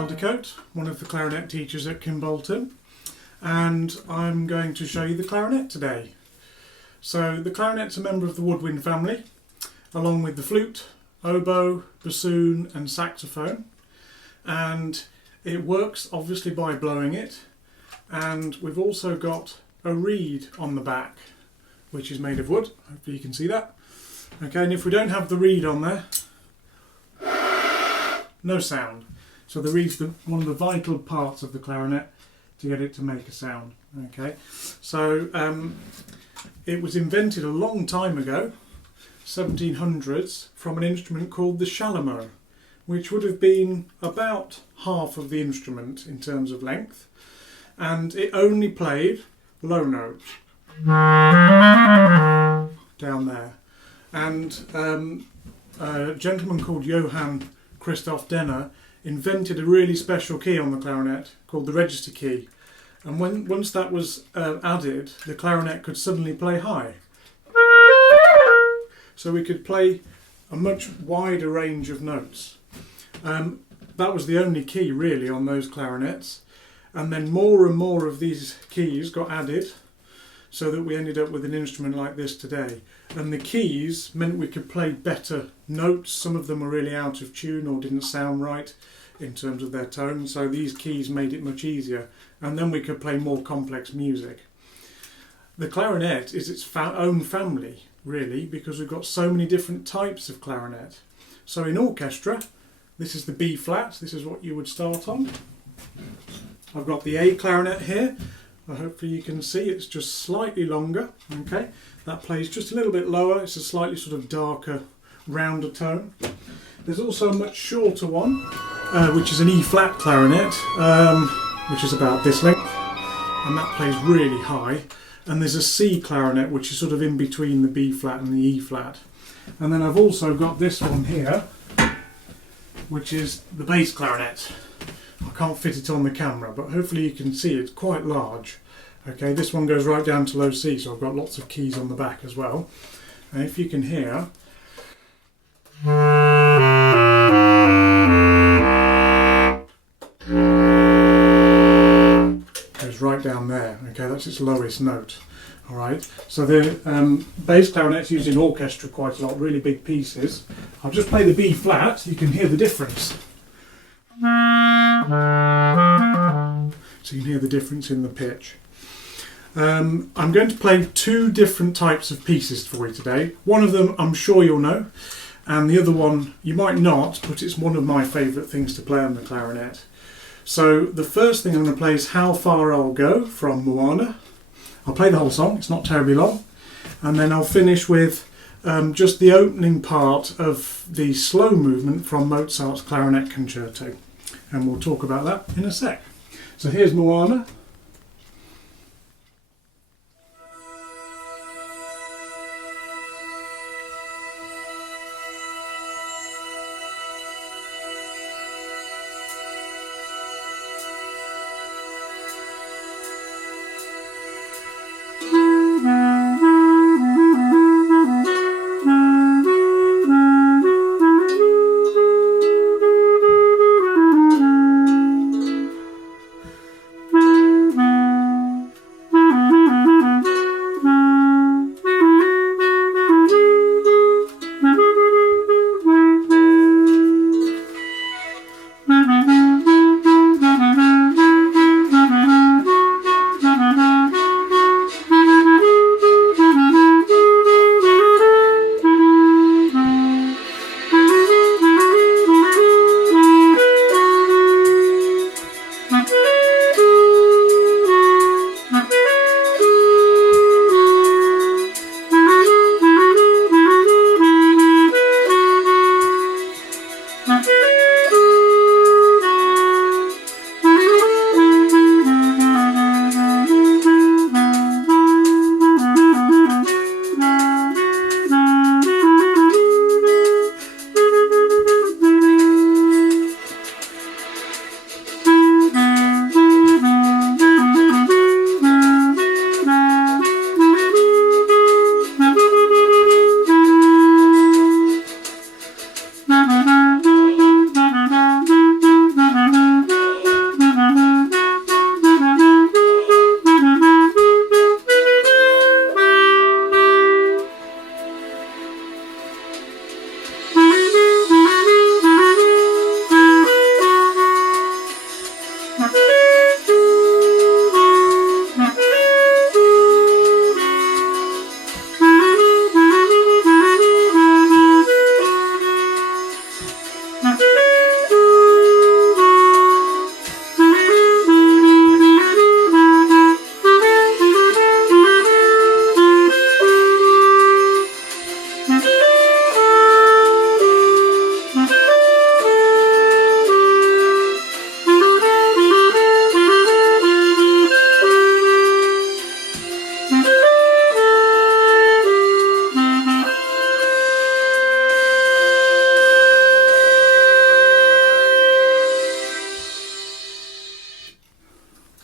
Caldecote, one of the clarinet teachers at Kimbolton, and I'm going to show you the clarinet today. So the clarinet's a member of the woodwind family, along with the flute, oboe, bassoon and saxophone, and it works obviously by blowing it, and we've also got a reed on the back which is made of wood. Hopefully you can see that. Okay, and if we don't have the reed on there, no sound. So the reed's one of the vital parts of the clarinet to get it to make a sound. Okay, so it was invented a long time ago, 1700s, from an instrument called the chalumeau, which would have been about half of the instrument in terms of length, and it only played low notes down there. And a gentleman called Johann Christoph Denner invented a really special key on the clarinet called the register key, and once that was added, the clarinet could suddenly play high. So we could play a much wider range of notes. That was the only key really on those clarinets, and then more and more of these keys got added so that we ended up with an instrument like this today. And the keys meant we could play better notes. Some of them were really out of tune or didn't sound right in terms of their tone, so these keys made it much easier, and then we could play more complex music. The clarinet is its own family really, because we've got so many different types of clarinet. So in orchestra, this is the B flat, this is what you would start on. I've got the A clarinet here. Hopefully you can see it's just slightly longer. Okay, that plays just a little bit lower. It's a slightly sort of darker, rounder tone. There's also a much shorter one, which is an E flat clarinet, which is about this length, and that plays really high. And there's a C clarinet, which is sort of in between the B flat and the E flat. And then I've also got this one here, which is the bass clarinet. I can't fit it on the camera, but hopefully you can see it's quite large. Okay, this one goes right down to low C, so I've got lots of keys on the back as well. And if you can hear, goes right down there. Okay, that's its lowest note. All right, so the bass clarinet's used in orchestra quite a lot, really big pieces. I'll just play the B flat, you can hear the difference. So you can hear the difference in the pitch. I'm going to play two different types of pieces for you today. One of them I'm sure you'll know, and the other one you might not, but it's one of my favourite things to play on the clarinet. So the first thing I'm going to play is How Far I'll Go from Moana. I'll play the whole song, it's not terribly long, and then I'll finish with just the opening part of the slow movement from Mozart's Clarinet Concerto, and we'll talk about that in a sec. So here's Moana.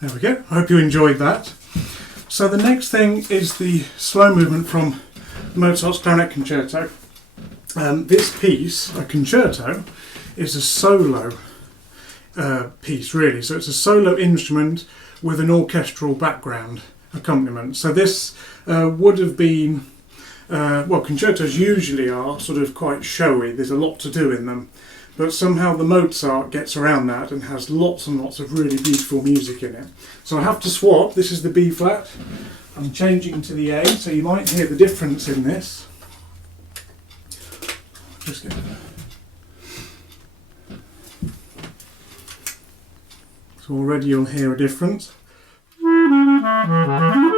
There we go. I hope you enjoyed that. So the next thing is the slow movement from Mozart's Clarinet Concerto. This piece, a concerto, is a solo piece really. So it's a solo instrument with an orchestral background accompaniment. So this would have been, well, concertos usually are sort of quite showy. There's a lot to do in them. But somehow the Mozart gets around that and has lots and lots of really beautiful music in it. So I have to swap. This is the B flat. I'm changing to the A, so you might hear the difference in this. Just get so already you'll hear a difference. And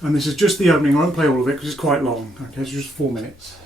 this is just the opening. I won't play all of it because it's quite long. Okay, so just 4 minutes.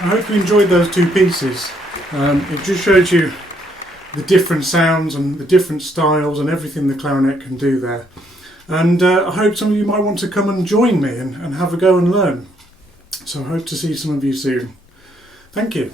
I hope you enjoyed those two pieces. It just shows you the different sounds and the different styles and everything the clarinet can do there. And I hope some of you might want to come and join me and have a go and learn. So I hope to see some of you soon. Thank you.